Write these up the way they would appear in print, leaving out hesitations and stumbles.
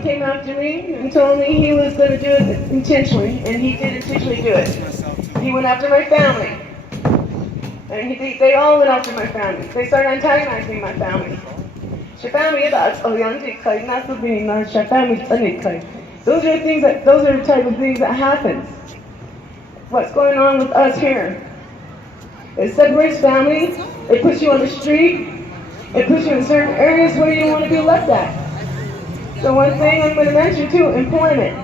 he came after me and told me he was going to do it intentionally, and he did intentionally do it. He went after my family. And they all went after my family. They started antagonizing my family. Those are the type of things that happen. What's going on with us here? It separates family. It puts you on the street. It puts you in certain areas where you don't want to be left at. So one thing I'm going to mention too, employment.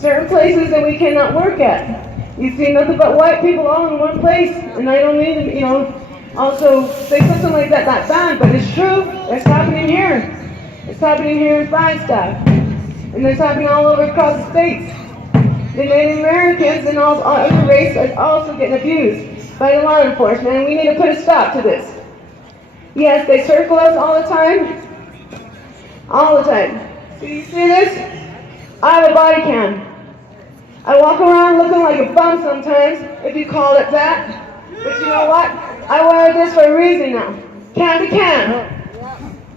Certain places that we cannot work at. You see nothing but white people all in one place, and I don't mean to, also say something like that bad, but it's true. It's happening here. It's happening here in Flagstaff, and it's happening all over across the states. The Native Americans and all other races are also getting abused by the law enforcement, and we need to put a stop to this. Yes, they circle us all the time. All the time. Do you see this? I have a body cam. I walk around looking like a bum sometimes, if you call it that. But you know what? I wear this for a reason now. Cam to cam.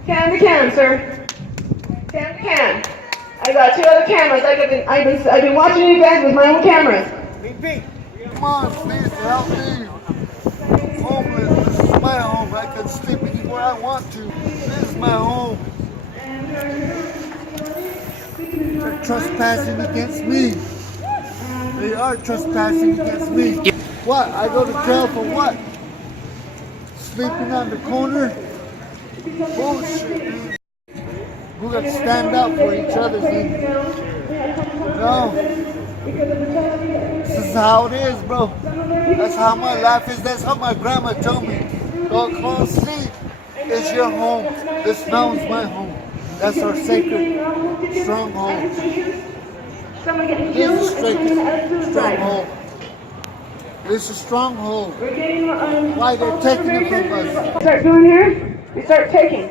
Cam to cam, sir. Cam to cam. I got 2 other cameras. I've been watching you guys with my own cameras. Come on, please help me. I'm homeless. This is my home. I can sleep anywhere I want to. This is my home. They're trespassing against me. They are trespassing against me. What? I go to jail for what? Sleeping on the corner? Bullshit, dude. We got to stand up for each other, dude. No. This is how it is, bro. That's how my life is. That's how my grandma told me. Go home, sleep. It's your home. This now is my home. That's our sacred stronghold. This is a stronghold. This is a stronghold. Why they're taking it from us? Start doing here, they start taking.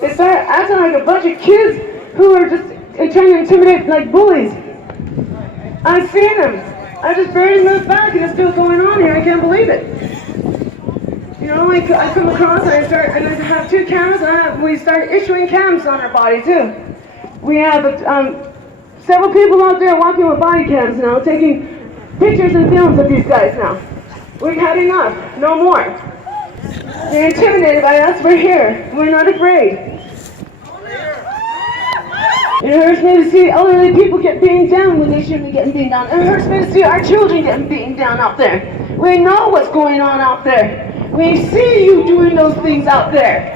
They start acting like a bunch of kids who are just trying to intimidate like bullies. I've seen them. I just barely moved back and it's still going on here. I can't believe it. I come across and I have 2 cameras and we start issuing cams on our body too. We have several people out there walking with body cams now, taking pictures and films of these guys now. We've had enough. No more. They're intimidated by us. We're here. We're not afraid. It hurts me to see elderly people get beaten down when they shouldn't be getting beaten down. It hurts me to see our children getting beaten down out there. We know what's going on out there. We see you doing those things out there.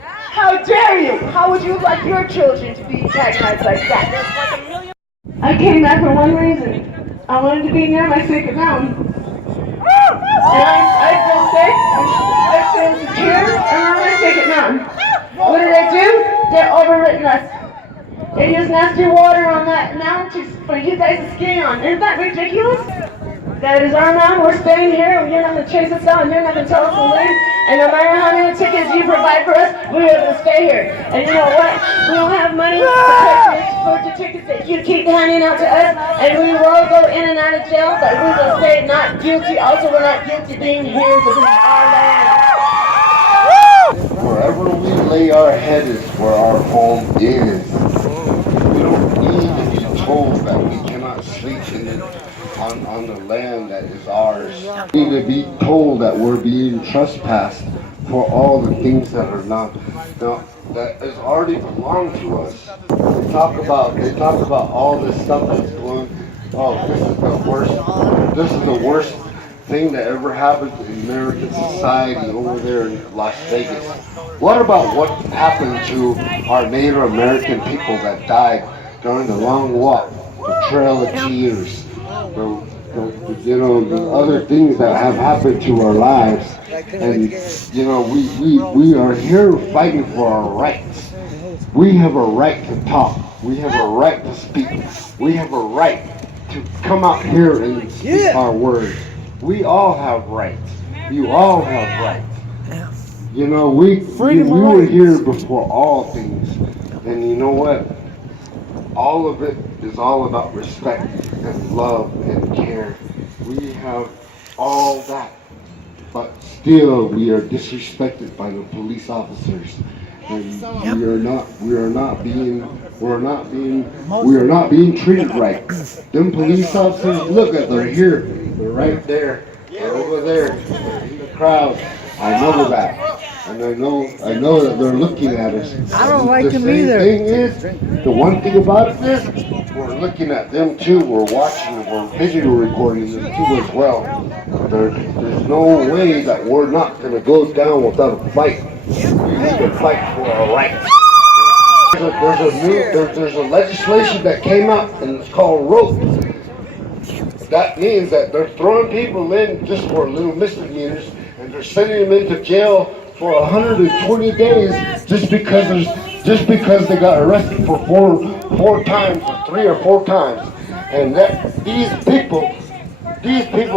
How dare you? How would you like your children to be antagonized like that? I came back for one reason. I wanted to be near my sacred mountain. And I feel safe, I feel secure around my sacred mountain. What do? They're overwritten us. They use nasty water on that mountain for you guys to ski on. Isn't that ridiculous? That is our mountain. We're staying here. You're not going to chase us out, and you're not going to tell us to leave. And no matter how many tickets you provide for us, we're going to stay here. And you know what? We don't have money for the tickets that you keep handing out to us, and we will go in and out of jail, but we will stay not guilty. Also, we're not guilty being here because this is our land. Wherever we lay our head is where our home is. We don't need to be told that we cannot sleep on the land that is ours. We need to be told that we're being trespassed for all the things that are not that is already belong to us. They talk about all this stuff that's going. Oh, this is the worst thing that ever happened in American society over there in Las Vegas. What about what happened to our Native American people that died during the long walk, the Trail of Tears, the other things that have happened to our lives? And we are here fighting for our rights. We have a right to talk. We have a right to speak. We have a right to come out here and speak our words. We all have rights. You all have rights. We were here before all things. And you know what? All of it is all about respect and love and care. We have all that. But still we are disrespected by the police officers. And we are not being we are not being treated right. Them police officers, look at, they're here, they're right there, they're over there, they're in the crowd. I know that. And I know that they're looking at us. I don't like them either. either. The thing is, the one thing about it is, we're looking at them too, we're watching, we're video recording them too as well. There's no way that we're not going to go down without a fight. We need to fight for our rights. There's a legislation that came out and it's called rope. That means that they're throwing people in just for little misdemeanors and they're sending them into jail for 120 days just because they got arrested for four times or 3 or 4 times. And that these people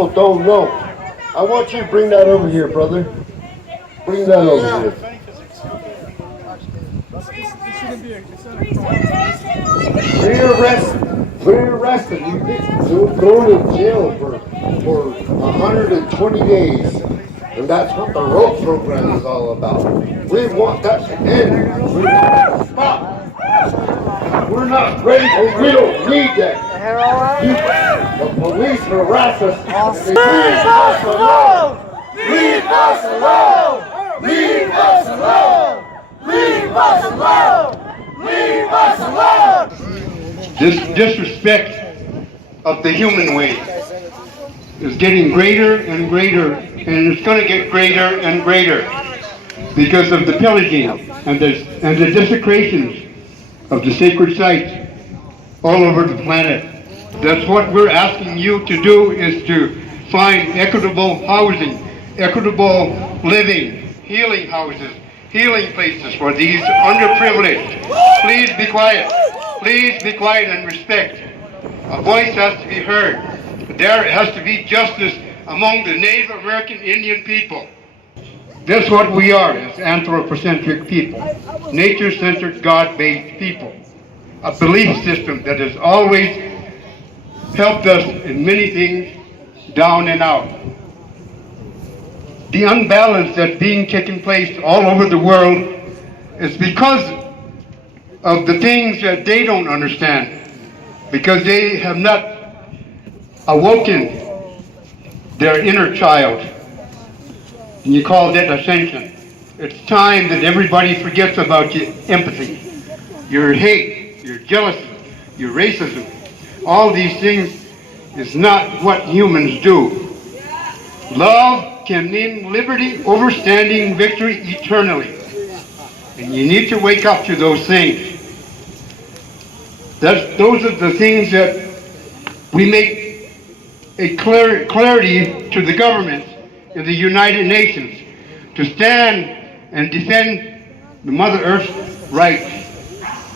don't know. I want you to bring that over here, brother. Bring that over here. Pre-arrested, you get thrown in jail for 120 days. And that's what the rope program is all about. We want that to end. We want to stop. We're not ready for, we don't need that. The police harass us. Leave us alone! Leave us alone! Leave us alone! Leave us alone! Leave us alone! This disrespect of the human way is getting greater and greater, and it's going to get greater and greater because of the pillaging and the desecrations of the sacred sites all over the planet. That's what we're asking you to do, is to find equitable housing, equitable living, healing houses, healing places for these underprivileged. Please be quiet. Please be quiet and respect. A voice has to be heard. There has to be justice among the Native American Indian people. That's what we are as anthropocentric people, nature-centered, God-based people. A belief system that has always helped us in many things, down and out. The unbalance that's being taken place all over the world is because of the things that they don't understand, because they have not awoken their inner child. And you call that ascension. It's time that everybody forgets about your empathy, your hate, your jealousy, your racism. All these things is not what humans do. Love can mean liberty, overstanding, victory eternally. And you need to wake up to those things. Those are the things that we make a clarity to the government in the United Nations to stand and defend the Mother Earth's rights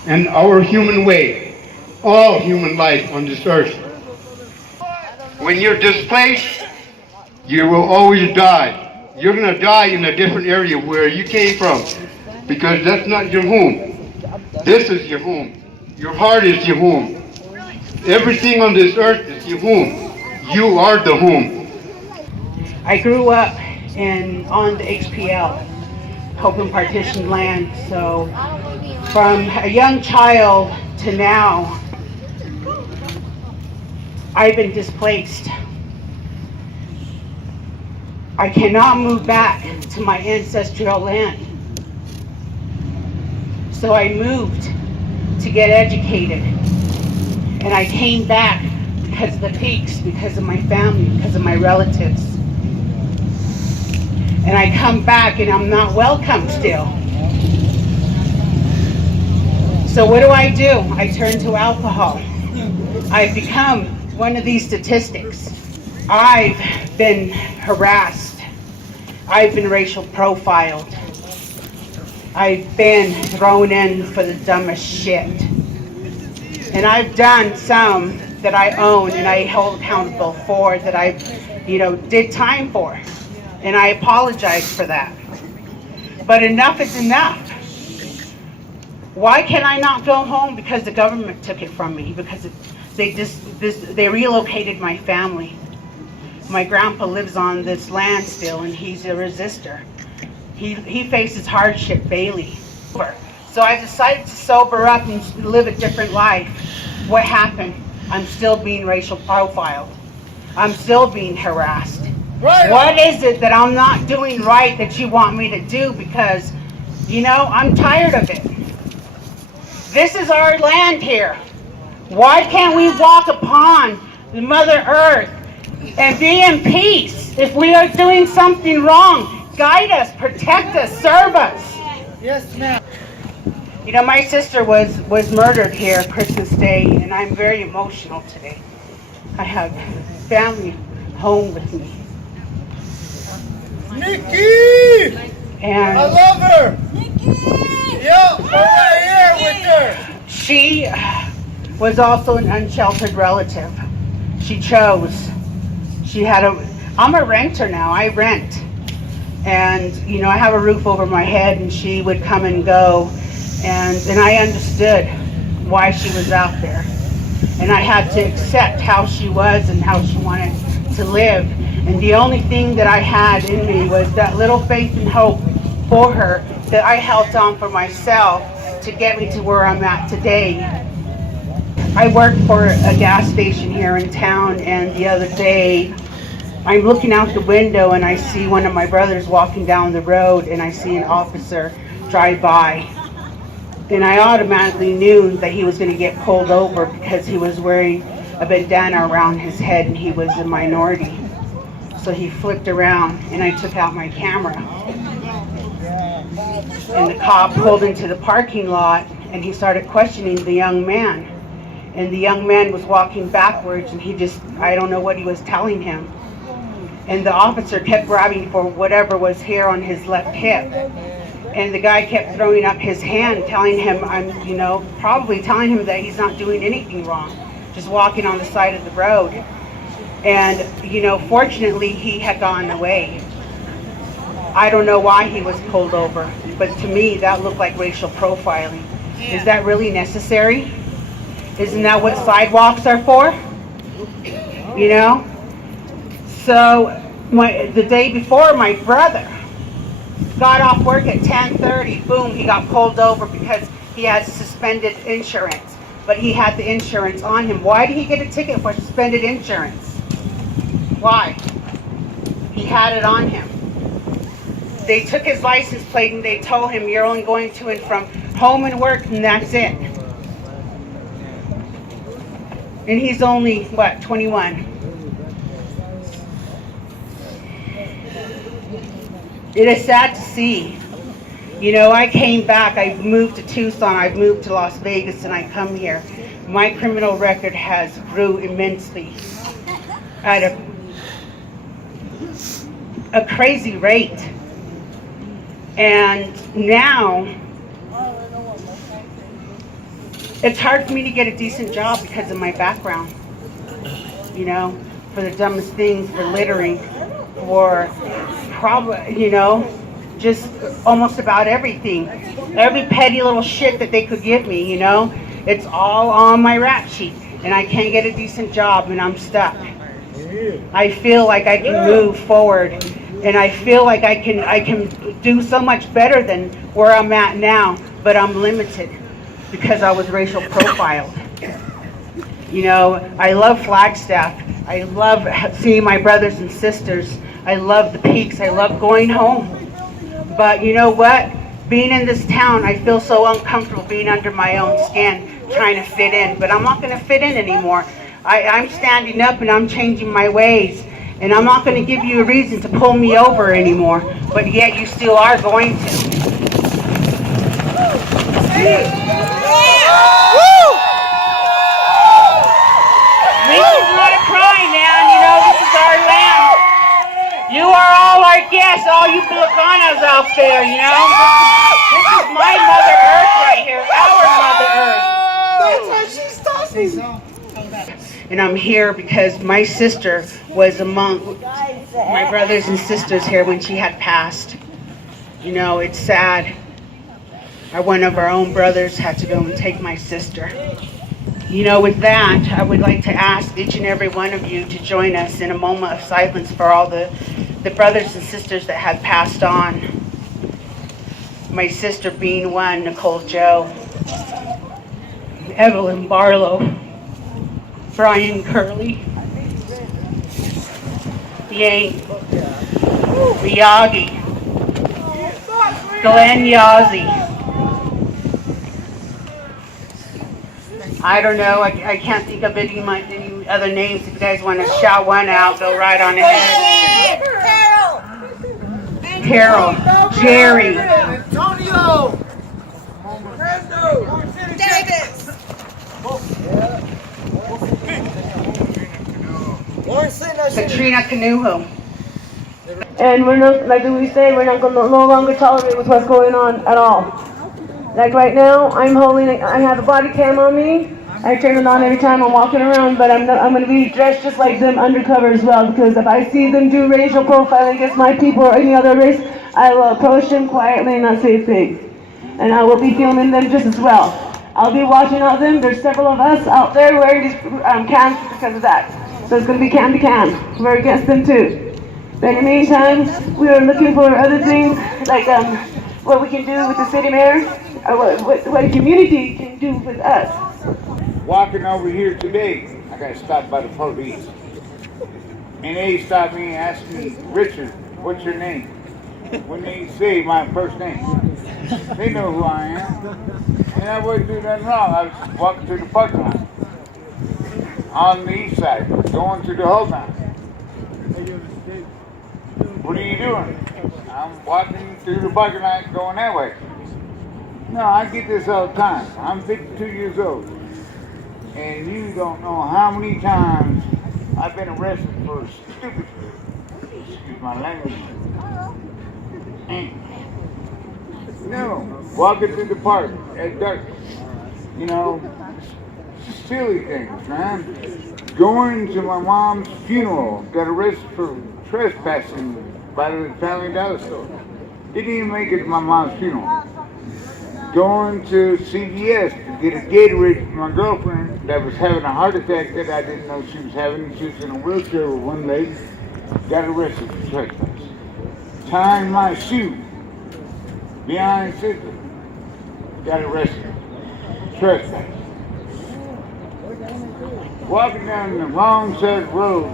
and our human way, all human life on this earth. When you're displaced, you will always die. You're going to die in a different area where you came from, because that's not your home. This is your home. Your heart is your home. Everything on this earth is your home. You are the home. I grew up on the HPL, open partition land. So from a young child to now, I've been displaced. I cannot move back to my ancestral land. So I moved to get educated. And I came back because of the peaks, because of my family, because of my relatives. And I come back and I'm not welcome still. So what do? I turn to alcohol. I've become one of these statistics. I've been harassed. I've been racial profiled. I've been thrown in for the dumbest shit. And I've done some that I own and I hold accountable for, that I, did time for. And I apologize for that. But enough is enough. Why can I not go home? Because the government took it from me. Because they relocated my family. My grandpa lives on this land still, and he's a resistor. He faces hardship daily. So I decided to sober up and live a different life. What happened? I'm still being racial profiled. I'm still being harassed. Right. What is it that I'm not doing right that you want me to do? Because, you know, I'm tired of it. This is our land here. Why can't we walk upon the Mother Earth and be in peace? If we are doing something wrong, guide us, protect us, serve us. Yes, ma'am. You know, my sister was murdered here Christmas Day, and I'm very emotional today. I have family home with me. Nikki! I And love her! Nikki! Yeah, we're right here with her! she was also an unsheltered relative. She chose. I'm a renter now, I rent. And, you know, I have a roof over my head, and she would come and go. And I understood why she was out there. And I had to accept how she was and how she wanted to live. And the only thing that I had in me was that little faith and hope for her that I held on for myself to get me to where I'm at today. I work for a gas station here in town, and the other day I'm looking out the window and I see one of my brothers walking down the road, and I see an officer drive by. And I automatically knew that he was going to get pulled over because he was wearing a bandana around his head and he was a minority. So he flipped around and I took out my camera. And the cop pulled into the parking lot and he started questioning the young man. And the young man was walking backwards, and I don't know what he was telling him. And the officer kept grabbing for whatever was here on his left hip. And the guy kept throwing up his hand, telling him, probably telling him that he's not doing anything wrong, just walking on the side of the road. And, fortunately, he had gone away. I don't know why he was pulled over, but to me, that looked like racial profiling. Is that really necessary? Isn't that what sidewalks are for? So, the day before, my brother got off work at 10:30. Boom, he got pulled over because he had suspended insurance. But he had the insurance on him. Why did he get a ticket for suspended insurance? Why? He had it on him. They took his license plate and they told him, you're only going to and from home and work, and that's it. And he's only, 21. It is sad to see. I came back, I moved to Tucson, I've moved to Las Vegas, and I come here. My criminal record has grew immensely at a crazy rate. And now, it's hard for me to get a decent job because of my background. For the dumbest things, for littering, for just almost about everything. Every petty little shit that they could give me, it's all on my rap sheet. And I can't get a decent job and I'm stuck. I feel like I can move forward, and I feel like I can do so much better than where I'm at now, but I'm limited because I was racial profiled. I love Flagstaff. I love seeing my brothers and sisters. I love the peaks. I love going home. But you know what? Being in this town, I feel so uncomfortable being under my own skin, trying to fit in. But I'm not going to fit in anymore. I'm standing up and I'm changing my ways. And I'm not going to give you a reason to pull me over anymore. But yet you still are going to. This is not a crime, man. This is our land. You are all our guests, all you Filipinos out there, This is my Mother Earth right here, our Mother Earth. That's why she's talking. And I'm here because my sister was among my brothers and sisters here when she had passed. It's sad. One of our own brothers had to go and take my sister. With that, I would like to ask each and every one of you to join us in a moment of silence for all the brothers and sisters that had passed on. my sister Bean 1, Nicole Joe, Evelyn Barlow, Brian Curley, Yang, Miyagi, Glenn Yazzie. I don't know, I can't think of any other names. If you guys want to shout one out, go right on ahead. Carol, Jerry, Antonio! Davis. Katrina Canuho. And we're not, like we say, we're not going to no longer tolerate with what's going on at all. Like right now, I have a body cam on me. I turn it on every time I'm walking around, but I'm going to be dressed just like them undercover as well, because if I see them do racial profiling against my people or any other race, I will approach them quietly and not say a thing. And I will be filming them just as well. I'll be watching out them. There's several of us out there wearing these cams because of that. So it's going to be cam to cam. We're against them too. But in the meantime, we are looking for other things, like what we can do with the city mayor, or what the community can do with us. Walking over here today, I got stopped by the police. And they stopped me and asked me, Richard, what's your name? When they say my first name, they know who I am. And I wouldn't do nothing wrong. I was walking through the parking lot on the east side, going to the Hogan. What are you doing? I'm walking through the parking lot going that way. No, I get this all the time. I'm 52 years old. And you don't know how many times I've been arrested for stupid, excuse my language. No, walking through the park at dark. You know, silly things, man. Going to my mom's funeral, got arrested for trespassing by the Family Dollar store. Didn't even make it to my mom's funeral. Going to CVS to get a Gatorade for my girlfriend that was having a heart attack that I didn't know she was having. She was in a wheelchair with one leg. Got arrested for trespass. Tying my shoe behind sister. Got arrested. Trespass. Walking down the wrong side of the road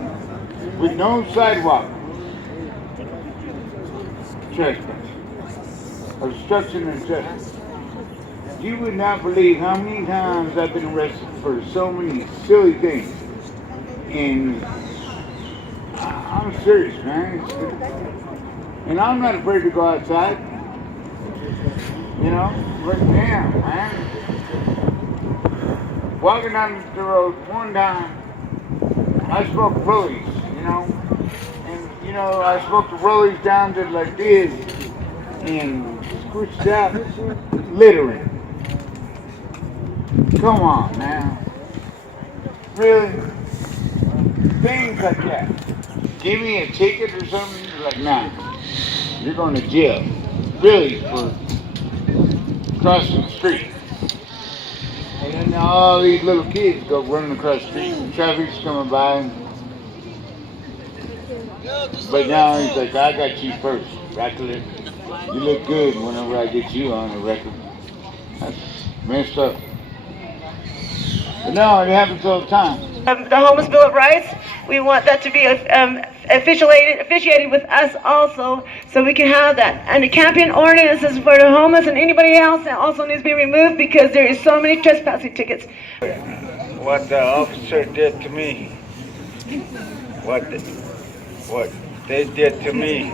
with no sidewalk. Trespass. Obstruction of justice. You would not believe how many times I've been arrested for so many silly things. And I'm serious, man. And I'm not afraid to go outside. You know, but damn, man. Walking down the road one time, I smoked rollies, you know. And, you know, I smoked the rollies down to like this and squished out, littering. Come on, man. Really? Things like that. Give me a ticket or something, you're like, nah, you're going to jail. Really, for crossing the street. And then all these little kids go running across the street and traffic's coming by. But now he's like, I got you first, Rattler. You look good whenever I get you on the record. That's messed up. But no, it happens all the time. The Homeless Bill of Rights, we want that to be officiated with us also, so we can have that. And the campaign ordinances for the homeless and anybody else that also needs to be removed because there is so many trespassing tickets. What the officer did to me, what they did to me,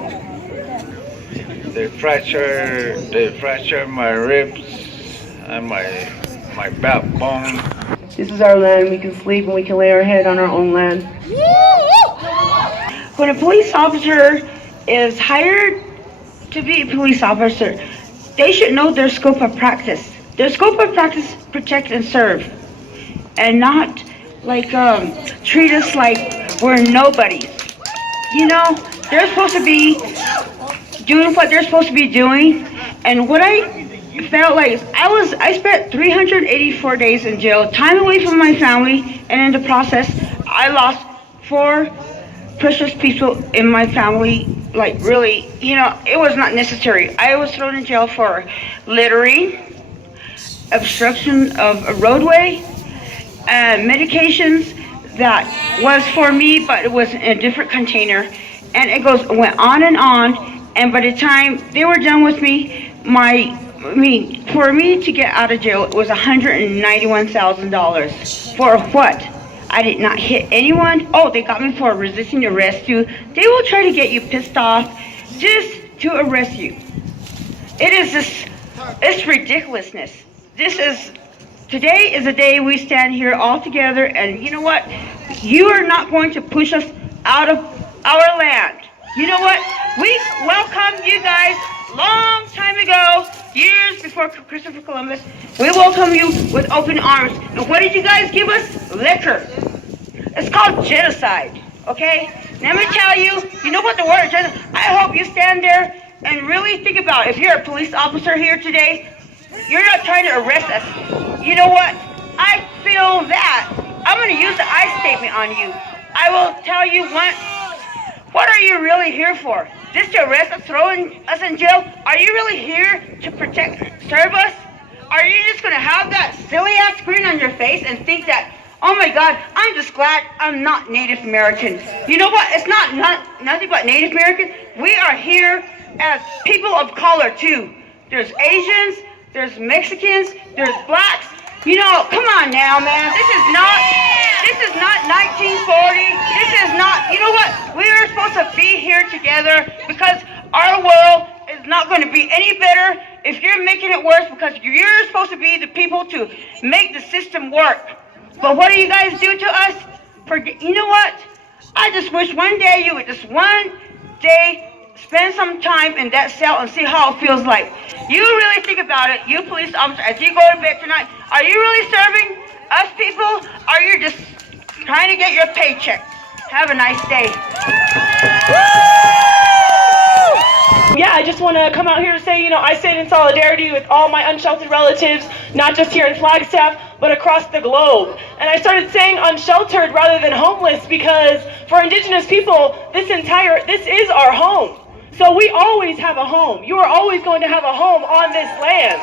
they fractured my ribs and my backbone. This is our land. We can sleep and we can lay our head on our own land. When a police officer is hired to be a police officer, they should know their scope of practice. Their scope of practice, protect and serve. And not like treat us like we're nobodies. You know, they're supposed to be doing what they're supposed to be doing. And what I felt like I spent 384 days in jail, time away from my family, and in the process, I lost 4 precious people in my family like really, it was not necessary. I was thrown in jail for littering, obstruction of a roadway, medications that was for me, but it was in a different container, and it went on and on. And by the time they were done with me, for me to get out of jail, it was $191,000. For what? I did not hit anyone. Oh, they got me for resisting arrest too. They will try to get you pissed off just to arrest you. It's ridiculousness. Today is a day we stand here all together, and you know what? You are not going to push us out of our land. You know what? We welcomed you guys long time ago, years before Christopher Columbus. We welcome you with open arms. And what did you guys give us? Liquor. It's called genocide, okay? Let me tell you, you know what the word genocide? I hope you stand there and really think about it. If you're a police officer here today, you're not trying to arrest us. You know what? I feel that. I'm going to use the I statement on you. I will tell you what are you really here for? Just to arrest us, throwing us in jail? Are you really here to serve us? Are you just going to have that silly ass grin on your face and think that, oh my God, I'm just glad I'm not Native American. You know what? It's nothing but Native American. We are here as people of color too. There's Asians, there's Mexicans, there's blacks. Come on now, man. This is not 1940. This is not, you know what? We are supposed to be here together because our world is not going to be any better if you're making it worse, because you're supposed to be the people to make the system work. But what do you guys do to us? You know what? I just wish one day you would spend some time in that cell and see how it feels like. You really think about it, you police officer, as you go to bed tonight, are you really serving us people? Or are you just trying to get your paycheck? Have a nice day. Yeah, I just want to come out here to say, I stand in solidarity with all my unsheltered relatives, not just here in Flagstaff, but across the globe. And I started saying unsheltered rather than homeless because for Indigenous people, this is our home. So we always have a home. You are always going to have a home on this land.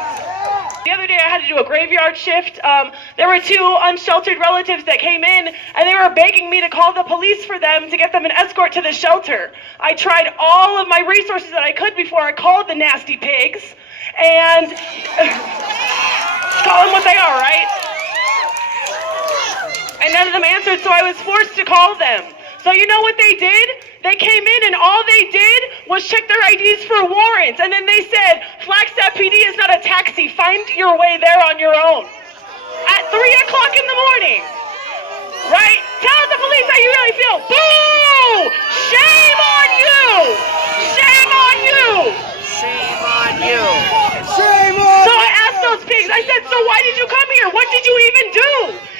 The other day I had to do a graveyard shift. There were two unsheltered relatives that came in and they were begging me to call the police for them to get them an escort to the shelter. I tried all of my resources that I could before I called the nasty pigs, and call them what they are, right? And none of them answered, so I was forced to call them. So you know what they did? They came in and all they did was check their IDs for warrants. And then they said, Flagstaff PD is not a taxi. Find your way there on your own. At 3 o'clock in the morning. Right? Tell the police how you really feel. Boo! Shame on you! Shame on you! Shame on you! Shame on So I asked those pigs, I said, so why did you come here? What did you even do?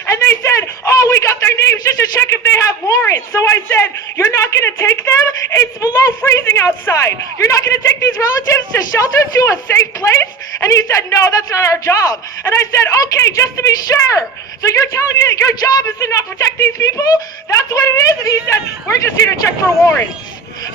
And they said, oh, we got their names just to check if they have warrants. So I said, you're not going to take them? It's below freezing outside. You're not going to take these relatives to shelter to a safe place? And he said, no, that's not our job. And I said, okay, just to be sure. So you're telling me that your job is to not protect these people? That's what it is? And he said, we're just here to check for warrants.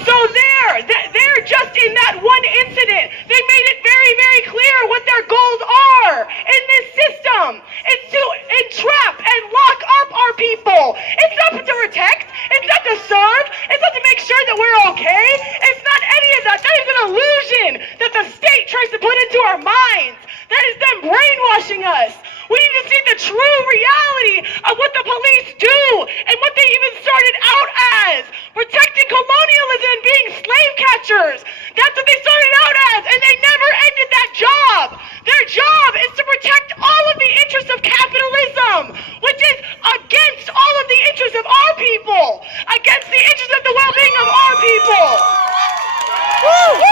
So they're just in that one incident. They made it very, very clear what their goals are in this system. It's to entrap and lock up our people. It's not to protect. It's not to serve. It's not to make sure that we're okay. It's not any of that. That is an illusion that the state tries to put into our minds. That is them brainwashing us. We need to see the true reality of what the police do and what they even started out as. Protecting colonialism and being slave catchers. That's what they started out as, and they never ended that job. Their job is to protect all of the interests of capitalism, which is against all of the interests of our people, against the interests of the well-being of our people. Woo!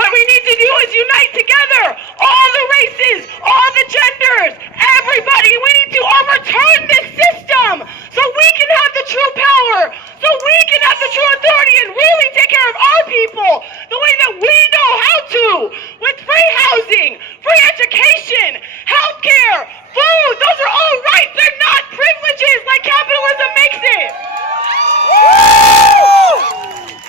What we need to do is unite together, all the races, all the genders, everybody. We need to overturn this system so we can have the true power, so we can have the true authority and really take care of our people the way that we know how to, with free housing, free education, healthcare, food. Those are all rights. They're not privileges like capitalism makes it. Woo!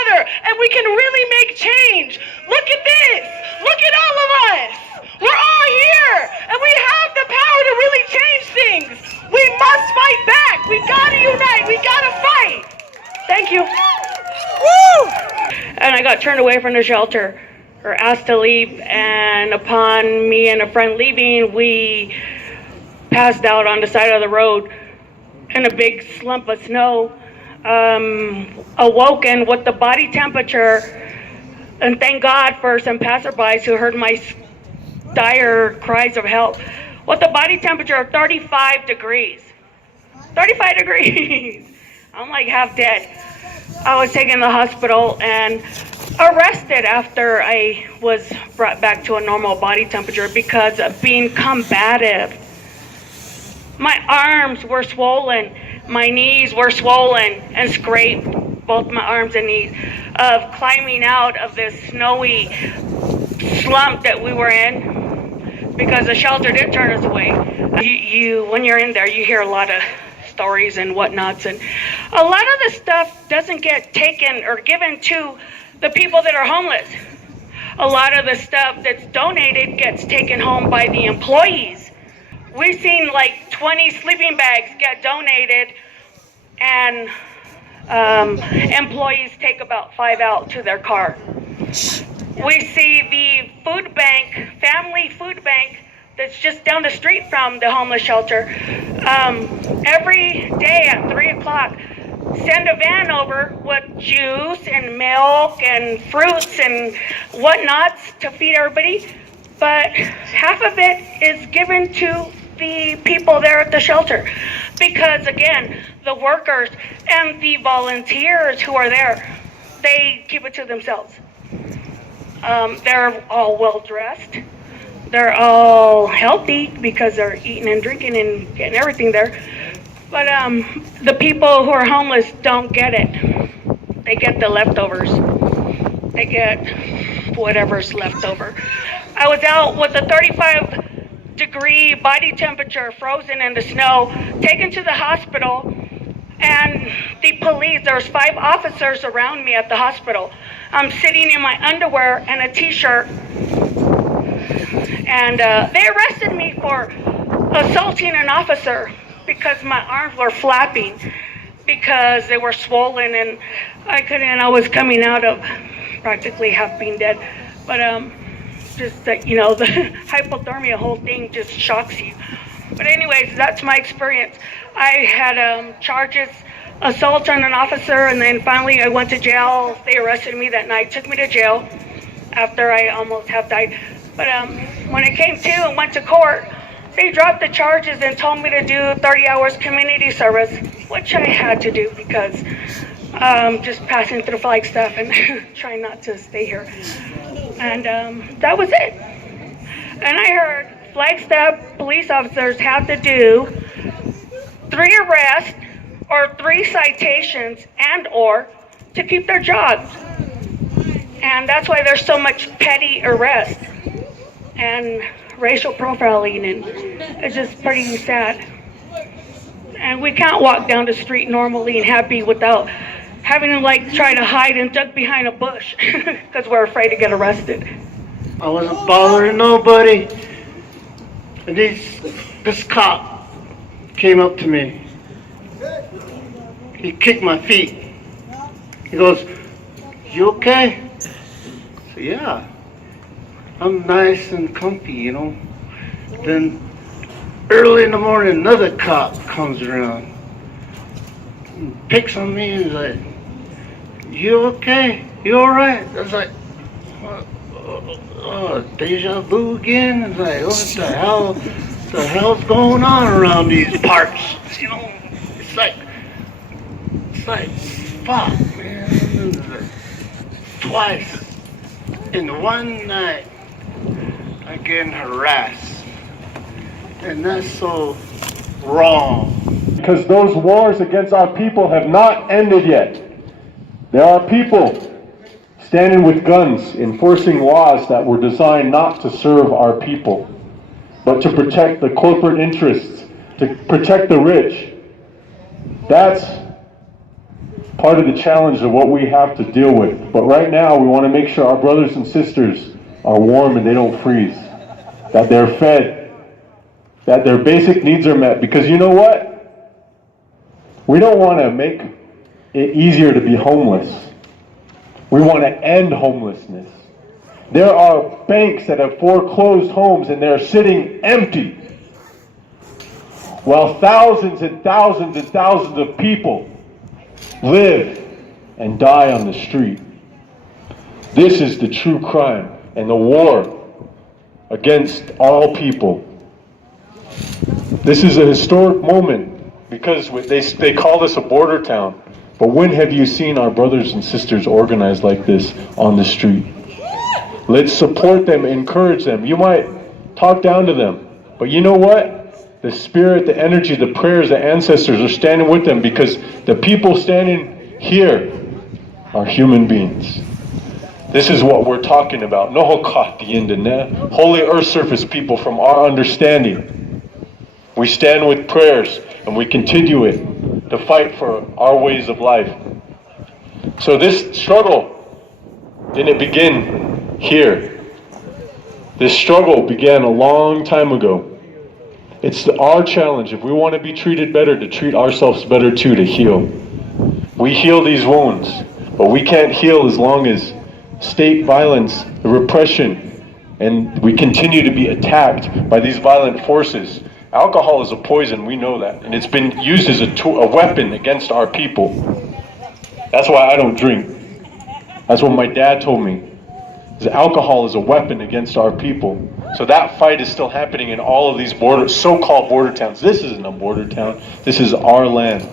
together and we can really make change. Look at this. Look at all of us. We're all here and we have the power to really change things. We must fight back. We gotta unite. We gotta fight. Thank you. Woo! And I got turned away from the shelter, or asked to leave, and upon me and a friend leaving, we passed out on the side of the road in a big slump of snow, awoken with the body temperature, and thank God for some passerbys who heard my dire cries of help, with a body temperature of 35 degrees. 35 degrees. I'm like half dead. I was taken to the hospital and arrested after I was brought back to a normal body temperature because of being combative. My arms were swollen, my knees were swollen and scraped, both my arms and knees, of climbing out of this snowy slump that we were in because the shelter did turn us away. When you're in there, you hear a lot of stories and whatnots, and a lot of the stuff doesn't get taken or given to the people that are homeless. A lot of the stuff that's donated gets taken home by the employees. We've seen like 20 sleeping bags get donated, and employees take about 5 out to their car. We see the food bank, family food bank, that's just down the street from the homeless shelter. Every day at 3 o'clock, send a van over with juice and milk and fruits and whatnots to feed everybody. But half of it is given to the people there at the shelter. Because again, the workers and the volunteers who are there, they keep it to themselves. They're all well dressed. They're all healthy because they're eating and drinking and getting everything there. But the people who are homeless don't get it. They get the leftovers. They get whatever's left over. I was out with a 35-degree body temperature, frozen in the snow, taken to the hospital, and the police, there's 5 officers around me at the hospital. I'm sitting in my underwear and a t-shirt, and they arrested me for assaulting an officer because my arms were flapping because they were swollen and I was coming out of practically half being dead. But just that, you know, the hypothermia whole thing just shocks you. But anyways, that's my experience. I had charges, assault on an officer, and then finally I went to jail. They arrested me that night, took me to jail after I almost have died. But when it came to and went to court, they dropped the charges and told me to do 30 hours community service, which I had to do because just passing through Flagstaff and trying not to stay here. And that was it. And I heard Flagstaff police officers have to do 3 arrests or 3 citations and or to keep their jobs. And that's why there's so much petty arrest and racial profiling, and it's just pretty sad. And we can't walk down the street normally and happy without having to like try to hide and duck behind a bush because we're afraid to get arrested. I wasn't bothering nobody. And this cop came up to me. He kicked my feet. He goes, "You okay?" I said, "Yeah. I'm nice and comfy, you know." Then early in the morning, another cop comes around and picks on me and is like, "You okay? You all right?" I was like, deja vu again. It's like, what the hell's going on around these parts? You know, it's like, fuck, man. Twice in one night, I'm getting harassed. And that's so wrong. Because those wars against our people have not ended yet. There are people standing with guns, enforcing laws that were designed not to serve our people, but to protect the corporate interests, to protect the rich. That's part of the challenge of what we have to deal with. But right now, we want to make sure our brothers and sisters are warm and they don't freeze, that they're fed, that their basic needs are met. Because you know what? We don't want to make it easier to be homeless. We want to end homelessness. There are banks that have foreclosed homes and they're sitting empty, while thousands and thousands and thousands of people live and die on the street. This is the true crime and the war against all people. This is a historic moment because they call this a border town. But when have you seen our brothers and sisters organized like this on the street? Let's support them, encourage them. You might talk down to them, but you know what? The spirit, the energy, the prayers, the ancestors are standing with them, because the people standing here are human beings. This is what we're talking about. Holy earth surface people, from our understanding. We stand with prayers and we continue it to fight for our ways of life. So this struggle didn't begin here. This struggle began a long time ago. It's our challenge, if we want to be treated better, to treat ourselves better too, to heal. We heal these wounds, but we can't heal as long as state violence, repression, and we continue to be attacked by these violent forces. Alcohol is a poison, we know that, and it's been used as a weapon against our people. That's why I don't drink. That's what my dad told me. Alcohol is a weapon against our people. So that fight is still happening in all of these so-called border towns. This isn't a border town. This is our land.